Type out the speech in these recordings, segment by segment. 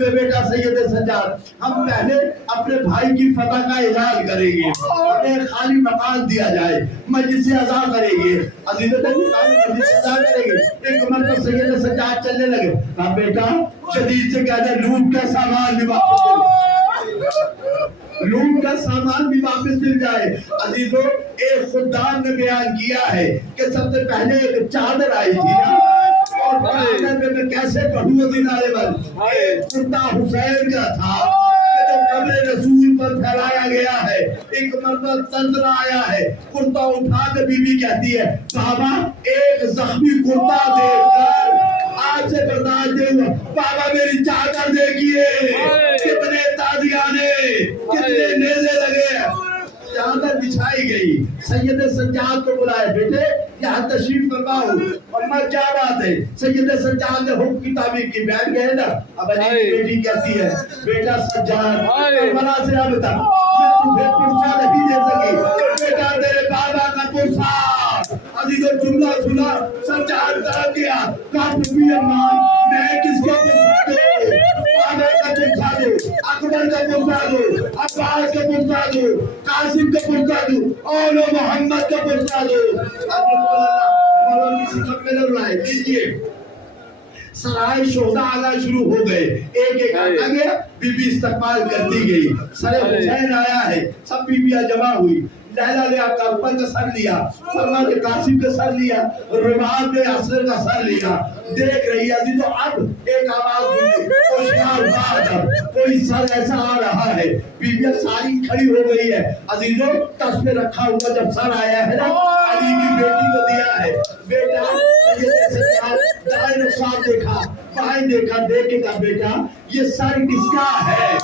میں بیٹا سید سجاد ہم پہلے اپنے بھائی کی فتح کا اعلان کریں گے, ہمیں خالی مقام دیا جائے, مجلس اذا کریں گے, مجلس اذا کریں گے. ایک مرتبہ سید سجاد چلنے لگے, کہا بیٹا شدید سے کہہ دے لوٹ کا سامان بھی لوٹ کا سامان بھی واپس مل جائے. عزیزو ایک خدام نے بیان کیا ہے کہ سب سے پہلے ایک چادر آئی تھی نا, اور چادر پہ میں کیسے پڑھوں عزیز عالم, ایک کرتا حسین کا تھا جو قبر رسول پر پھیلایا گیا ہے. ایک مرتبہ تنزلہ آیا ہے, کرتا اٹھا کے بی بی کہتی ہے بابا ایک زخمی کرتا دیکھ کر آج سے برداشت دے ہوا, بابا میری چادر دیکھیے کتنے تازیانے کتنے نیزے لگے, چادر بچھائی گئی. سید سجاد کو بلائے, بیٹے یہاں تشریف فرماؤ. اور میں کیا بات ہے, سید سجاد نے حکم کی تعبیر کی, بیٹھ گئے نا. اب علی کی بیٹی کہتی ہے بیٹا سجاد کربلا سے اب تک میں تجھے پرسہ نہیں دے سکی, بیٹا تیرے بابا کا پرسہ. عزیز جملہ سنا, سجاد طرف گیا, کہا پھوپھی اماں میں کس کو پرسہ دوں, بابا کا پرسہ دوں, اکبر کا پرسہ دوں, عباس کا پرسہ دوں, قاسم کا پرسہ دوں, اور محمد کا پرسہ دوں. مولانا کسی کا پہلے لائے دیجئے. سرائے شہداء آنا شروع ہو گئے, ایک ایک آتا گیا, بی بی استقبال کرتی گئی. سر حسین آیا ہے, سب بی بیاں جمع ہوئی. لیلہ نے اکبر کا سر لیا, فرما نے قاسم کا سر لیا, رباب نے اصغر کا سر لیا. دیکھ رہی ہے عزیزو, اب ایک آواز ہوئی, ہوشیار بات, کوئی سر ایسا آ رہا ہے. بی بیاں ساری کھڑی ہو گئی ہے. عزیزو تسبیح رکھا ہوا جب سر آیا ہے نا, علی کی بیٹی کو دیا ہے. بیٹا سید سجاد دائیں رخسار دیکھا, بائیں دیکھا, دیکھ کے کہا بیٹا یہ سر کس کا ہے.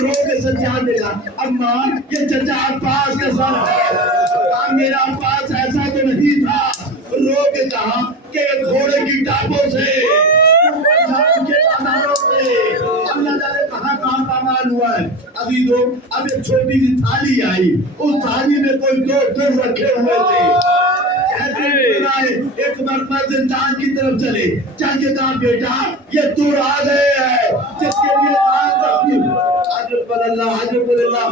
رو کے سجاد نے کہا اماں یہ چچا عباس کا سر ہے. میرا عباس ایسا تو نہیں تھا. رو کے کہا کہ گھوڑے کی ٹانگوں سے اللہ تعالیٰ کہاں پامال ہوا ہے. عزیزو اب ایک چھوٹی سی تھالی آئی, اس تھالی میں کوئی دو در رکھے ہوئے تھے. ایک مرتبہ زندان کی طرف چلے, چل کے کہا بیٹا یہ دور آ گئے ہیں جس کے لیے حضرت اللہ حضرت اللہ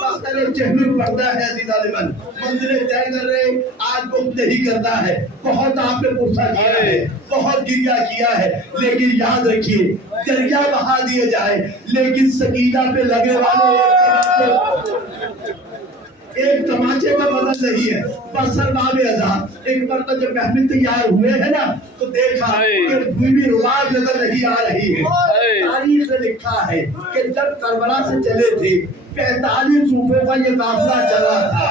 مختلف چہرے پڑھتا ہے. عزیز عالمان منزلیں طے کر رہے, آج بہت نہیں کرتا ہے, بہت آپ نے پرسہ کیا ہے, بہت گریہ کیا ہے, لیکن یاد رکھیے دریا بہا دیے جائے لیکن سکینہ پہ لگے والے ایک تماچے میں بدل نہیں ہے. بسر باب ازا ایک مرتبہ جب محفل تیار ہوئے ہیں نا تو دیکھا کہ بیوی رواج نظر نہیں آ رہی ہے. تاریخ نے لکھا ہے کہ جب کربلا سے چلے تھے 45 صوفوں کا یہ قافلہ چلا تھا,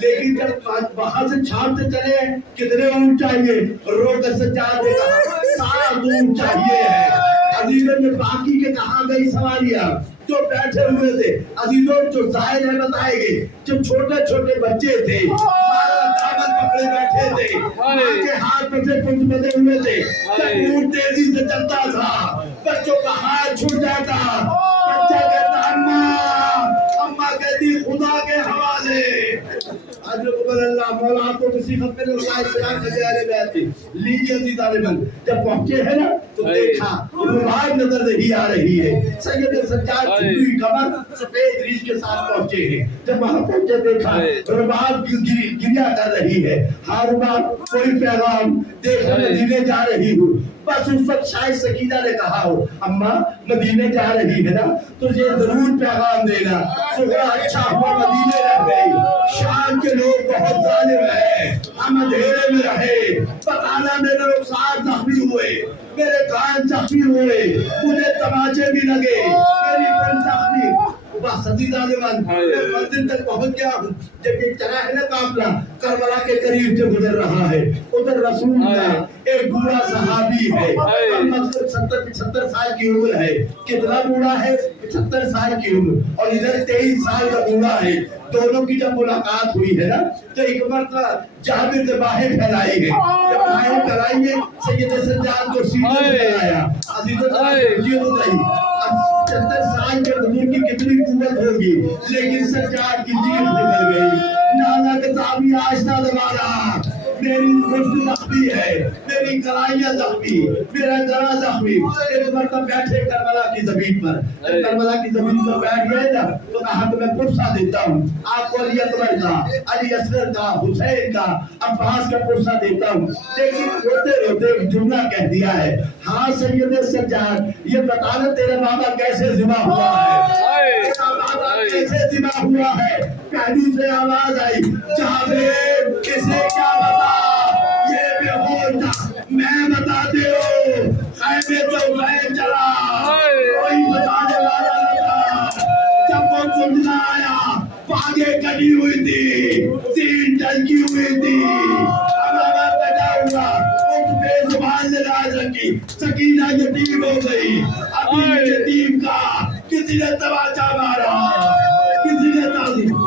لیکن جب وہاں سے چھاڑتے چلے کتنے اونٹ چاہیے, رو کر سجاد نے کہا 7 اونٹ چاہیے ہے. عزیزوں نے باقی کے کہاں گئی سواریاں جو بیٹھے ہوئے تھے. عزیزوں جو ظاہر ہے بتائے گے جو چھوٹے چھوٹے بچے تھے دامن پکڑے بیٹھے تھے, ماں کے ہاتھ میں سے پنج بندے ہوئے تھے. جب اونٹ تیزی سے چلتا تھا بچوں کا ہاتھ چھوٹ جاتا, بچہ کہتا اماں کہتی خدا کے حوالے. حضرت اللہ مولا کو کسی خط میں اللہ سلام کے آرے بیعتی لیجئے. عزیز عالمان جب پہنچے ہیں نا تو دیکھا رواج نظر نہیں آ رہی ہے. سید سجاد چھوٹی کمر سفید ریش کے ساتھ پہنچے ہیں. جب وہاں پہنچے دیکھا رواج گریہ کر رہی ہے. ہاں رواج کوئی پیغام دیکھا مدینے جا رہی ہوں. بس اس وقت شاید سکینہ نے کہا ہو اماں مدینے جا رہی ہے نا تجھے ضرور پیغام دینا. سغرا اچھا ہوا مدینے رہ گئی. شام کے لوگ بہت ظالم ہیں, ہم اندھیرے میں رہے. بتانا میرے رخسار زخمی ہوئے, میرے کان زخمی ہوئے, مجھے تماچے بھی لگے, میری پل زخمی. بس عزیز عالمان میں منزل تک پہنچ گیا ہوں. جب یہ چلا ہے نا قافلہ کربلا کے قریب سے گزر رہا ہے, ادھر رسول اللہ ایک بوڑھا صحابی ہے, مطلب 70-75 سال کی عمر ہے. کتنا بوڑھا ہے 75 سال کی عمر, اور ادھر 23 سال کا بوڑھا ہے. دونوں کی جب ملاقات ہوئی ہے نا تو ایک مرتبہ جابر نے باہیں پھیلائی ہے. جب باہیں پھیلائی ہے سید سجاد کو سینے سے لگایا. عزیزوں نے 75 سال کے بزرگ کی کتنی قوت ہوگی, لیکن سجاد کی جیب نکل گئی. نانا کے تابی آشنا دوبارہ میری گوشت زخمی ہے، میری کلائیاں زخمی، میرا گلا زخمی۔ ایک مرتبہ بیٹھے کربلا کی زمین پر، جب کربلا کی زمین پر بیٹھ گئے نا تو کہا کہ میں پرسہ دیتا ہوں آپ کو، علی اکبر کا، علی اصغر کا، حسین کا، عباس کا پرسہ دیتا ہوں۔ لیکن روتے روتے ایک جملہ کہہ دیا ہے، ہاں سید سجاد یہ بتانا تیرا بابا کیسے ذبح ہوا ہے، تیرا بابا کیسے ذبح ہوا ہے۔ پہلی سے آواز آئی، جابر کسے کیا بتا، یہ بے ہوش تھا، میں بتاتے ہو۔ خیمے سے حسین چلا، کوئی بتانے والا نہ تھا۔ جب وہ جملہ آیا، باگیں کٹی ہوئی تھی، سین ڈھلکی ہوئی تھی، ہمارا پیدا ہوا، اس بے زبان نے لاز رکھی، سکینہ یتیم ہو گئی۔ ابھی یتیم کا کسی نے تماچا مارا، کسی نے تعظیم